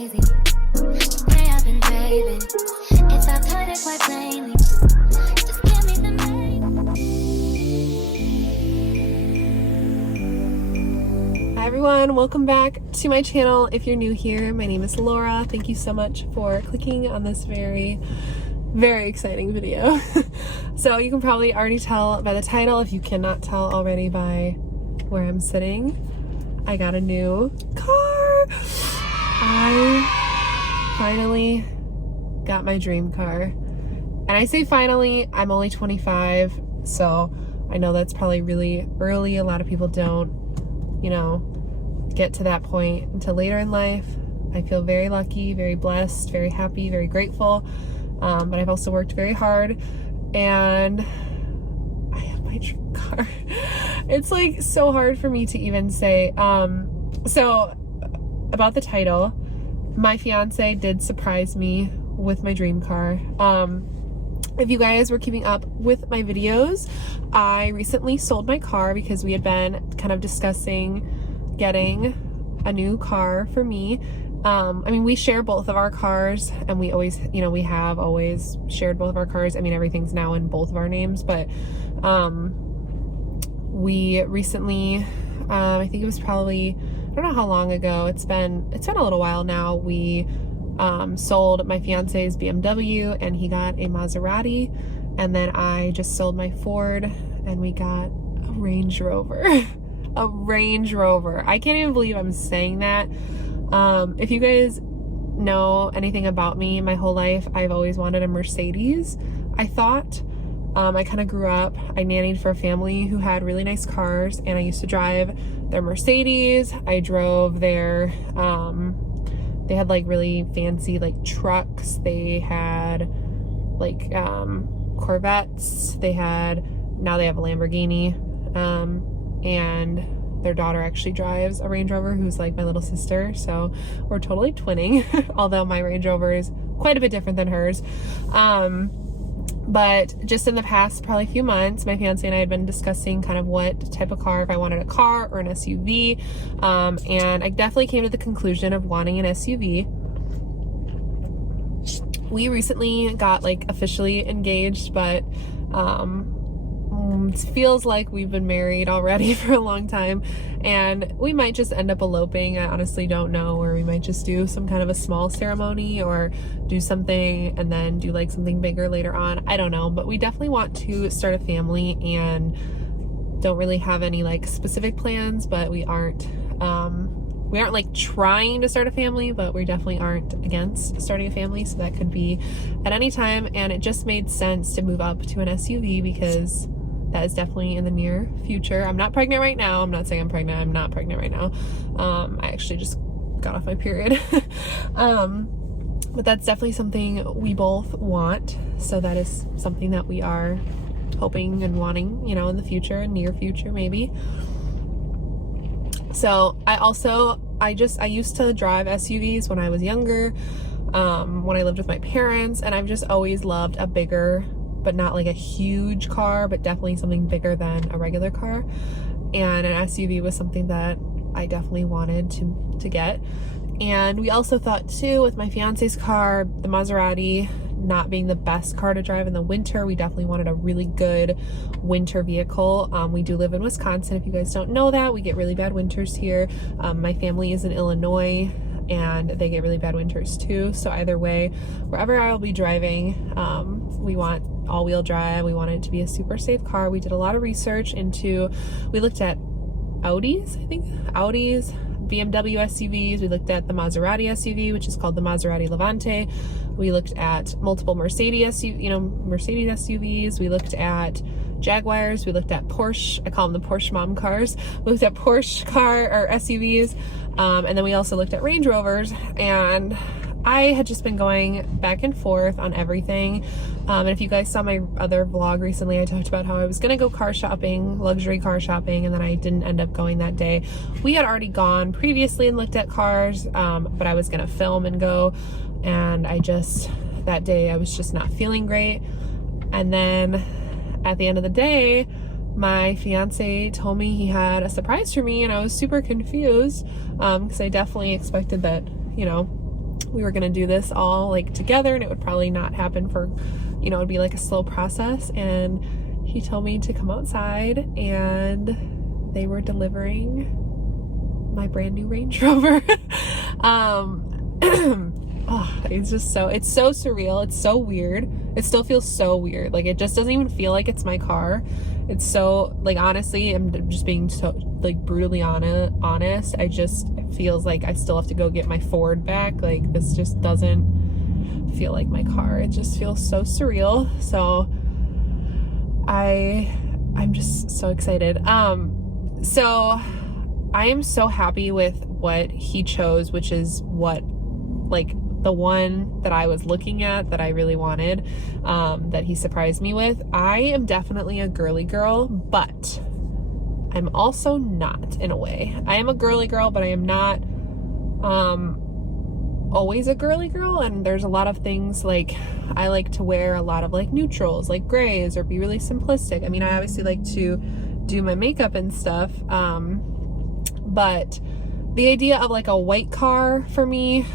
crazy. Today I've been craving. It's I've heard it quite plainly. Just give me the name. Hi everyone, welcome back to my channel. If you're new here, my name is Laura. Thank you so much for clicking on this very exciting video. So you can probably already tell by the title, if you cannot tell already by where I'm sitting, I got a new car. I finally got my dream car. And I say finally, I'm only 25, so I know that's probably really early. A lot of people don't, you know, get to that point until later in life. I feel very lucky, very blessed, very happy, very grateful. But I've also worked very hard, and I have my dream car. It's like so hard for me to even say. So about the title, my fiance did surprise me with my dream car. If you guys were keeping up with my videos, I recently sold my car because we had been kind of discussing getting a new car for me. I mean, we share both of our cars, and we always, you know, we have always shared both of our cars. I mean, everything's now in both of our names, but we recently, I think it was probably, I don't know how long ago, it's been a little while now, we sold my fiance's BMW and he got a Maserati, and then I just sold my Ford and we got a Range Rover. A Range Rover. I can't even believe I'm saying that. If you guys know anything about me, my whole life I've always wanted a Mercedes. I thought, I kind of grew up, I nannied for a family who had really nice cars, and I used to drive their Mercedes. I drove their, they had like really fancy like trucks. They had like Corvettes. Now they have a Lamborghini, and their daughter actually drives a Range Rover, who's like my little sister, so we're totally twinning. Although my Range Rover is quite a bit different than hers. But just in the past probably few months, my fiance and I had been discussing kind of what type of car, if I wanted a car or an SUV, and I definitely came to the conclusion of wanting an SUV. We recently got like officially engaged, but it feels like we've been married already for a long time, and we might just end up eloping. I honestly don't know, or we might just do some kind of a small ceremony or do something and then do like something bigger later on. I don't know, but we definitely want to start a family and don't really have any like specific plans, but we aren't like trying to start a family, but we definitely aren't against starting a family, so that could be at any time. And it just made sense to move up to an SUV because that is definitely in the near future. I'm not pregnant right now. I'm not saying I'm pregnant. I'm not pregnant right now. I actually just got off my period. But that's definitely something we both want. So that is something that we are hoping and wanting, you know, in the future, near future maybe. So I used to drive SUVs when I was younger, when I lived with my parents, and I've just always loved a bigger, but not like a huge car, but definitely something bigger than a regular car. And an SUV was something that I definitely wanted to get. And we also thought too, with my fiance's car, the Maserati not being the best car to drive in the winter, we definitely wanted a really good winter vehicle. We do live in Wisconsin. If you guys don't know that, we get really bad winters here. My family is in Illinois, and they get really bad winters too. So either way, wherever I'll be driving, we want all-wheel drive. We want it to be a super safe car. We did a lot of research we looked at Audis, BMW SUVs. We looked at the Maserati SUV, which is called the Maserati Levante. We looked at multiple Mercedes SUVs. We looked at Jaguars. We looked at Porsche. I call them the Porsche mom cars. We looked at Porsche SUVs. And then we also looked at Range Rovers, and I had just been going back and forth on everything. And if you guys saw my other vlog recently, I talked about how I was gonna go car shopping, luxury car shopping, and then I didn't end up going that day. We had already gone previously and looked at cars, but I was gonna film and go, and that day I was just not feeling great. And then at the end of the day, my fiance told me he had a surprise for me, and I was super confused because I definitely expected that, you know, we were gonna do this all like together, and it would probably not happen for, you know, it'd be like a slow process. And he told me to come outside, and they were delivering my brand new Range Rover. Oh, it's so surreal. It's so weird. It still feels so weird. Like, it just doesn't even feel like it's my car. It's so, like, honestly, I'm just being so, like, brutally honest. It feels like I still have to go get my Ford back. Like, this just doesn't feel like my car. It just feels so surreal. So I'm just so excited. So I am so happy with what he chose, which is what, like, the one that I was looking at that I really wanted, that he surprised me with. I am definitely a girly girl, but I'm also not, in a way. I am a girly girl, but I am not always a girly girl. And there's a lot of things, like, I like to wear a lot of like neutrals, like grays, or be really simplistic. I mean, I obviously like to do my makeup and stuff, but the idea of like a white car for me,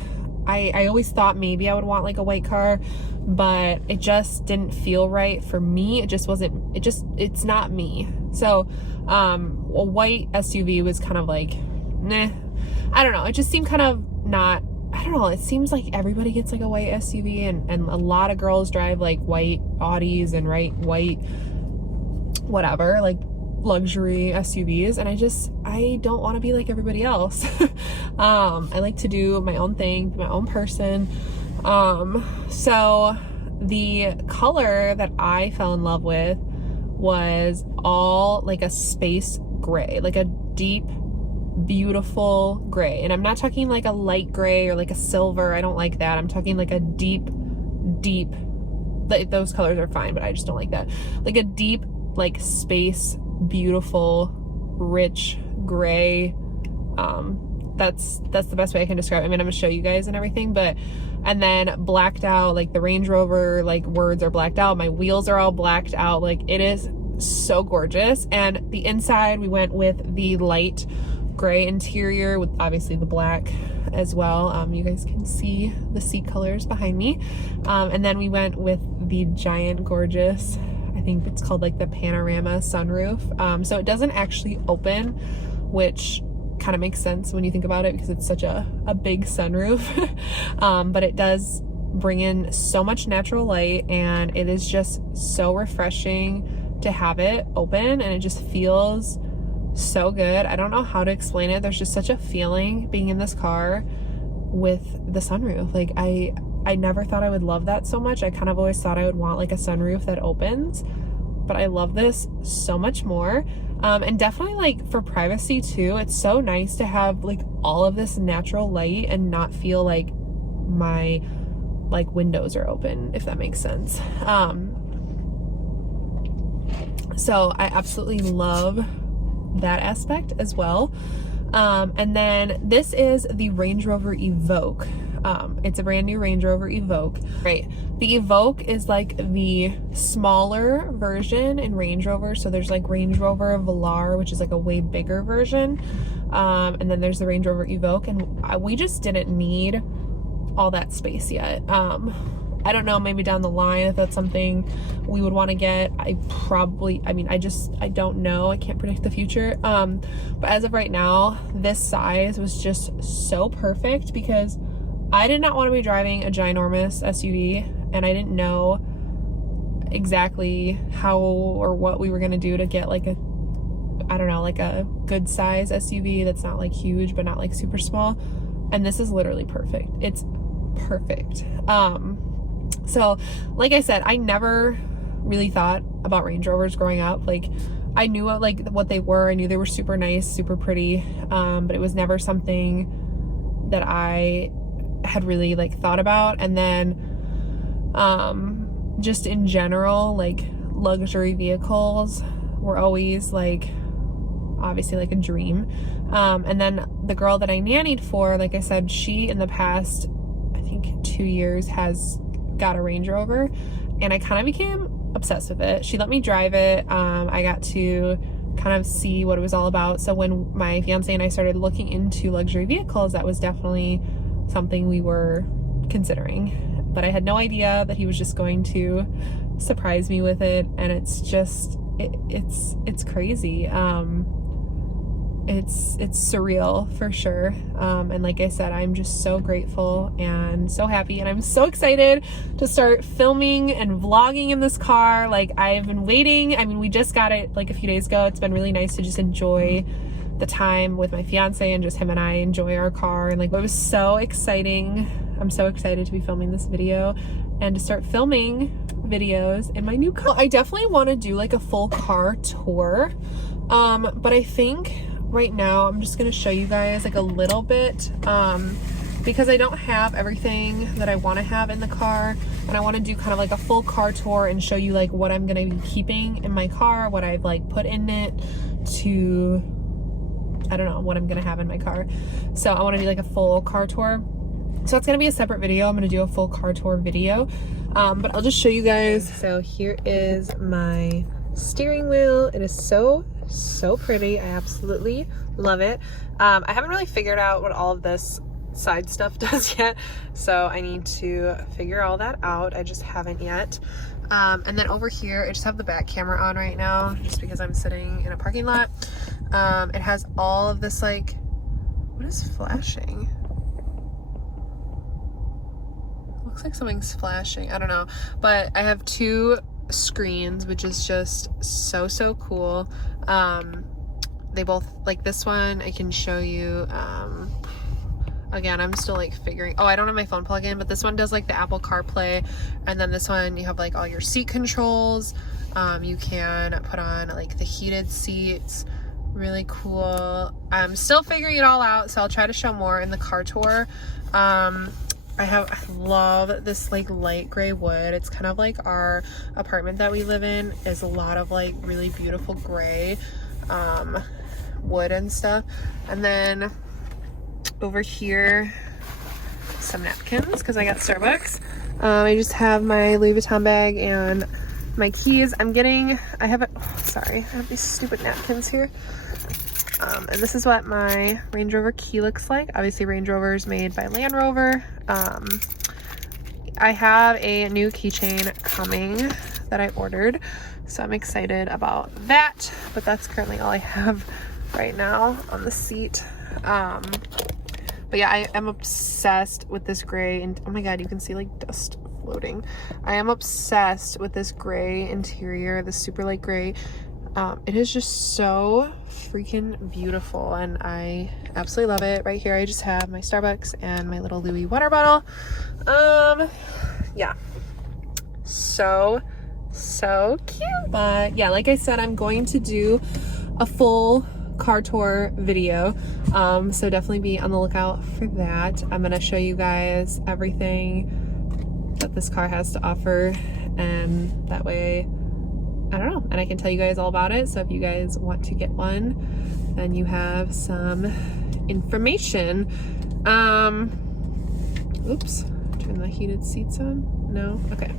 I always thought maybe I would want like a white car, but it just didn't feel right for me. It just wasn't, it's not me. So a white SUV was kind of like, nah, I don't know. It just seemed kind of not, I don't know. It seems like everybody gets like a white SUV, and a lot of girls drive like white Audis and white whatever, like luxury SUVs, and I don't want to be like everybody else. I like to do my own thing, be my own person. So the color that I fell in love with was all like a space gray, like a deep, beautiful gray. And I'm not talking like a light gray or like a silver. I don't like that. I'm talking like a deep, those colors are fine, but I just don't like that. Like a deep, like space, beautiful, rich gray. That's the best way I can describe it. I mean, I'm gonna show you guys and everything, but, and then blacked out, like the Range Rover like words are blacked out, my wheels are all blacked out. Like, it is so gorgeous. And the inside, we went with the light gray interior with obviously the black as well. You guys can see the seat colors behind me. And then we went with the giant, gorgeous, I think it's called like the panorama sunroof. So it doesn't actually open, which kind of makes sense when you think about it, because it's such a big sunroof. But it does bring in so much natural light, and it is just so refreshing to have it open, and it just feels so good. I don't know how to explain it. There's just such a feeling being in this car with the sunroof. Like, I never thought I would love that so much. I kind of always thought I would want like a sunroof that opens, but I love this so much more. And definitely like for privacy too, it's so nice to have like all of this natural light and not feel like my like windows are open, if that makes sense. So I absolutely love that aspect as well. And then this is the Range Rover Evoque. It's a brand new Range Rover Evoque. Right. The Evoque is like the smaller version in Range Rover. So there's like Range Rover Velar, which is like a way bigger version. And then there's the Range Rover Evoque, and we just didn't need all that space yet. I don't know, maybe down the line if that's something we would want to get. I don't know. I can't predict the future. But as of right now, this size was just so perfect, because I did not want to be driving a ginormous SUV, and I didn't know exactly how or what we were going to do to get like a good size SUV that's not like huge, but not like super small. And this is literally perfect. It's perfect. So like I said, I never really thought about Range Rovers growing up. Like, I knew what they were. I knew they were super nice, super pretty. But it was never something that I had really like thought about. And then, just in general, like luxury vehicles were always like, obviously like a dream. And then the girl that I nannied for, like I said, she in the past, I think 2 years has got a Range Rover, and I kind of became obsessed with it. She let me drive it. I got to kind of see what it was all about. So when my fiance and I started looking into luxury vehicles, that was definitely something we were considering. But I had no idea that he was just going to surprise me with it, and it's just it's crazy. It's surreal for sure. And like I said, I'm just so grateful and so happy, and I'm so excited to start filming and vlogging in this car. Like, I've been waiting. I mean, we just got it like a few days ago. It's been really nice to just enjoy the time with my fiance and just him and I enjoy our car. And like, it was so exciting. I'm so excited to be filming this video and to start filming videos in my new car. I definitely want to do like a full car tour, but I think right now I'm just going to show you guys like a little bit, because I don't have everything that I want to have in the car, and I want to do kind of like a full car tour and show you like what I'm going to be keeping in my car, what I've like put in it to, I don't know, what I'm going to have in my car. So I want to do like a full car tour. So it's going to be a separate video. I'm going to do a full car tour video, but I'll just show you guys. So here is my steering wheel. It is so pretty. I absolutely love it. I haven't really figured out what all of this side stuff does yet, so I need to figure all that out. I just haven't yet. And then over here, I just have the back camera on right now just because I'm sitting in a parking lot. It has all of this, like, what is flashing? Looks like something's flashing. I don't know, but I have two screens, which is just so cool. They both, like this one I can show you. Again, I'm still like figuring, I don't have my phone plug in, but this one does like the Apple CarPlay, and then this one you have like all your seat controls. You can put on like the heated seats. Really cool. I'm still figuring it all out, so I'll try to show more in the car tour. I love this like light gray wood. It's kind of like our apartment that we live in is a lot of like really beautiful gray wood and stuff. And then over here, some napkins because I got Starbucks. I just have my Louis Vuitton bag and my keys. I have these stupid napkins here. And this is what my Range Rover Key looks like. Obviously, Range Rover is made by Land Rover. I have a new keychain coming that I ordered, so I'm excited about that. But that's currently all I have right now on the seat. But yeah, I am obsessed with this gray, and oh my god, you can see like dust floating. I am obsessed with this gray interior, this super light gray. It is just so freaking beautiful, and I absolutely love it. Right here I just have my Starbucks and my little Louis water bottle. Yeah, so cute. But yeah, like I said, I'm going to do a full car tour video, so definitely be on the lookout for that. I'm gonna show you guys everything that this car has to offer, and that way, I don't know, and I can tell you guys all about it. So if you guys want to get one, then you have some information. Oops, turn the heated seats on. No? Okay.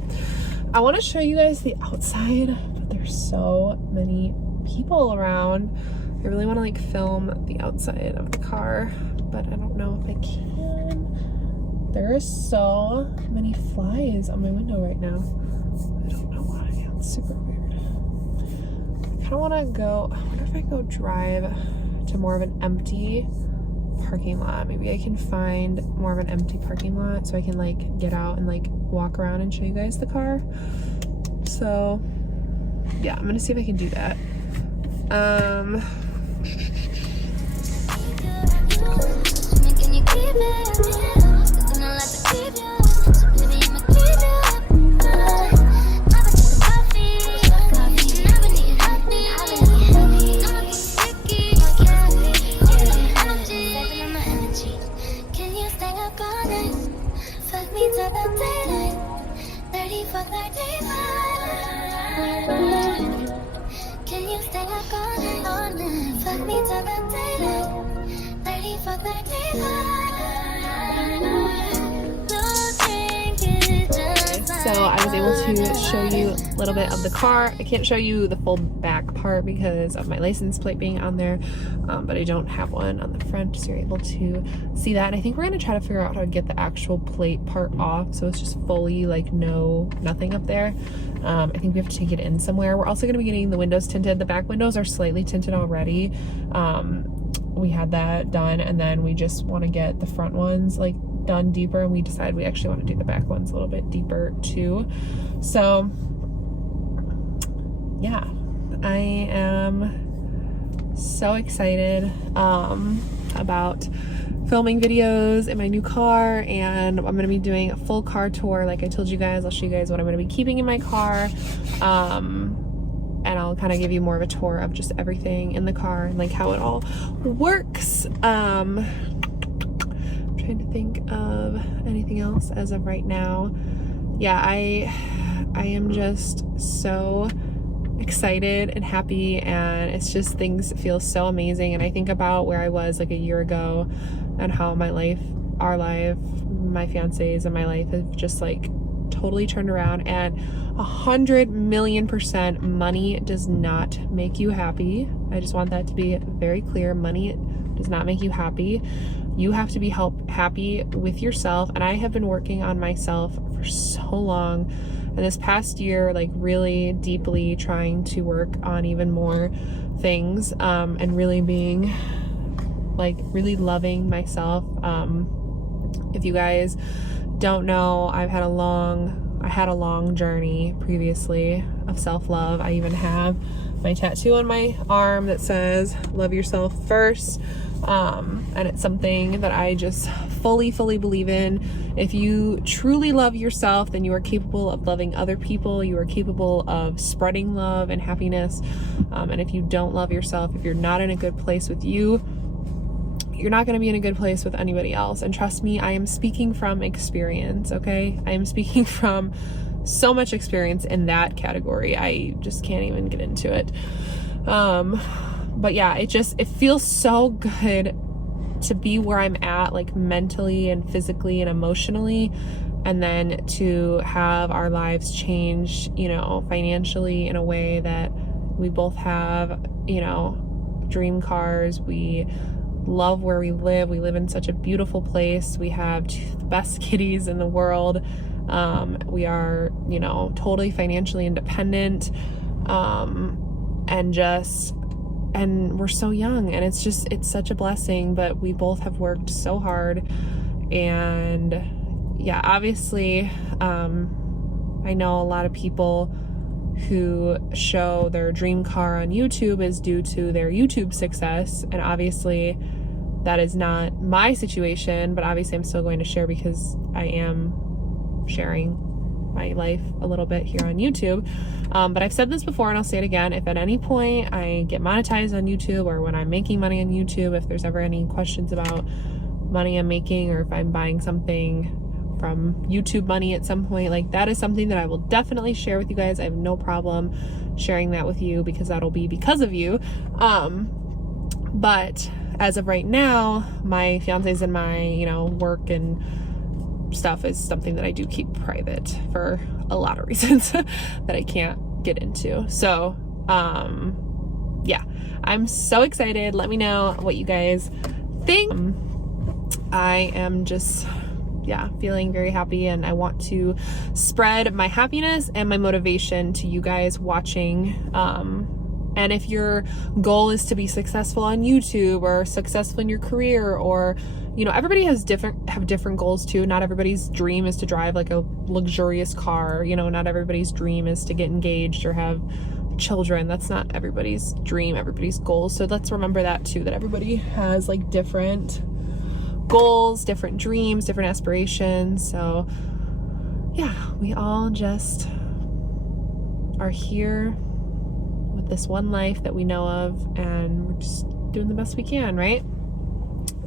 I want to show you guys the outside, but there's so many people around. I really want to like film the outside of the car, but I don't know if I can. There are so many flies on my window right now. I don't know why. It's super weird. I kind of want to go, I wonder if I go drive to more of an empty parking lot. Maybe I can find more of an empty parking lot so I can like get out and like walk around and show you guys the car. So yeah, I'm gonna see if I can do that. So I was able to show you a little bit of the car. I can't show you the full back part because of my license plate being on there, but I don't have one on the front, so you're able to see that. And I think we're gonna try to figure out how to get the actual plate part off, so it's just fully like nothing up there. I think we have to take it in somewhere. We're also gonna be getting the windows tinted. The back windows are slightly tinted already. We had that done, and then we just want to get the front ones like done deeper, and we decided we actually want to do the back ones a little bit deeper too. So yeah, I am so excited about filming videos in my new car, and I'm going to be doing a full car tour like I told you guys. I'll show you guys what I'm going to be keeping in my car, and I'll kind of give you more of a tour of just everything in the car and like how it all works. I'm trying to think of anything else as of right now. Yeah, I am just so excited and happy, and it's just, things feel so amazing. And I think about where I was like a year ago and how my life, our life, my fiance's and my life have just like totally turned around. And 100,000,000% money does not make you happy. I just want that to be very clear. Money does not make you happy. You have to be happy with yourself. And I have been working on myself for so long, and this past year, like really deeply trying to work on even more things, and really being like really loving myself. If you guys don't know, I had a long journey previously of self-love. I even have my tattoo on my arm that says love yourself first, and it's something that I just fully believe in. If you truly love yourself, then you are capable of loving other people. You are capable of spreading love and happiness, and if you don't love yourself, if you're not in a good place with you, you're not going to be in a good place with anybody else. And trust me, I am speaking from experience, okay? I am speaking from so much experience in that category. I just can't even get into it. But yeah, it feels so good to be where I'm at, like mentally and physically and emotionally, and then to have our lives change, you know, financially in a way that we both have, you know, dream cars. We love where we live. We live in such a beautiful place. We have the best kitties in the world. We are, you know, totally financially independent, and we're so young, and it's such a blessing. But we both have worked so hard, and yeah, obviously, I know a lot of people who show their dream car on YouTube is due to their YouTube success, and obviously that is not my situation, but obviously I'm still going to share because I am sharing my life a little bit here on YouTube. But I've said this before, and I'll say it again: if at any point I get monetized on YouTube, or when I'm making money on YouTube, if there's ever any questions about money I'm making, or if I'm buying something from YouTube money at some point, like, that is something that I will definitely share with you guys. I have no problem sharing that with you because that'll be because of you. But as of right now, my fiance's and my, you know, work and stuff is something that I do keep private for a lot of reasons that I can't get into. So yeah, I'm so excited. Let me know what you guys think. I am just, yeah, feeling very happy, and I want to spread my happiness and my motivation to you guys watching. And if your goal is to be successful on YouTube, or successful in your career, or, you know, everybody have different goals too. Not everybody's dream is to drive like a luxurious car. You know, not everybody's dream is to get engaged or have children. That's not everybody's dream, everybody's goal. So let's remember that too, that everybody has like different goals, different dreams, different aspirations. So yeah, we all just are here with this one life that we know of, and we're just doing the best we can, right?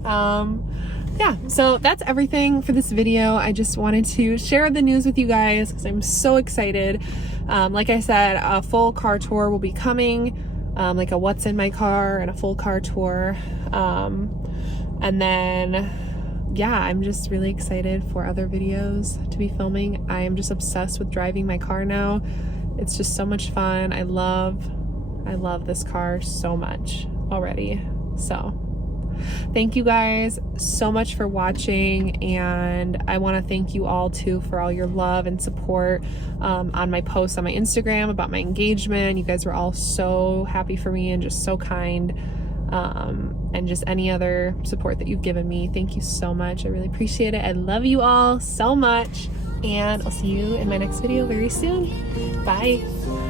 Yeah, so that's everything for this video. I just wanted to share the news with you guys because I'm so excited. Like I said, a full car tour will be coming, like a what's in my car and a full car tour. And then yeah, I'm just really excited for other videos to be filming. I am just obsessed with driving my car now. It's just so much fun. I love this car so much already. So thank you guys so much for watching, and I want to thank you all too for all your love and support on my posts on my Instagram about my engagement. You guys were all so happy for me and just so kind, and just any other support that you've given me. Thank you so much. I really appreciate it. I love you all so much, and I'll see you in my next video very soon. Bye.